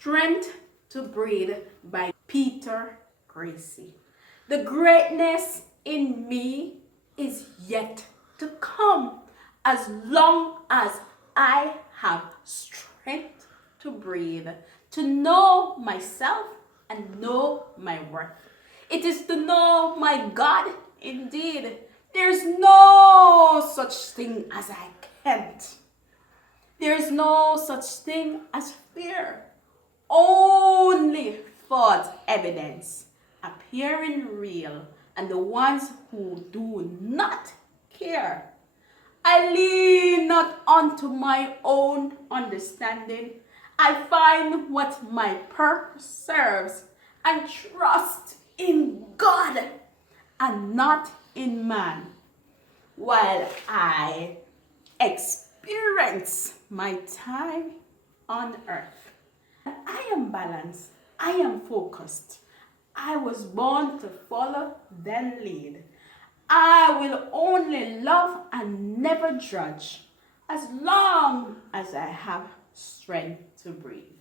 Strength to Breathe by Peter Gracey. The greatness in me is yet to come as long as I have strength to breathe, to know myself and know my worth. It is to know my God indeed. There's no such thing as I can't. There's no such thing as fear. Only thought evidence appearing real, and the ones who do not care. I lean not unto my own understanding. I find what my purpose serves and trust in God and not in man, while I experience my time on earth. I am balanced. I am focused. I was born to follow, then lead. I will only love and never judge as long as I have strength to breathe.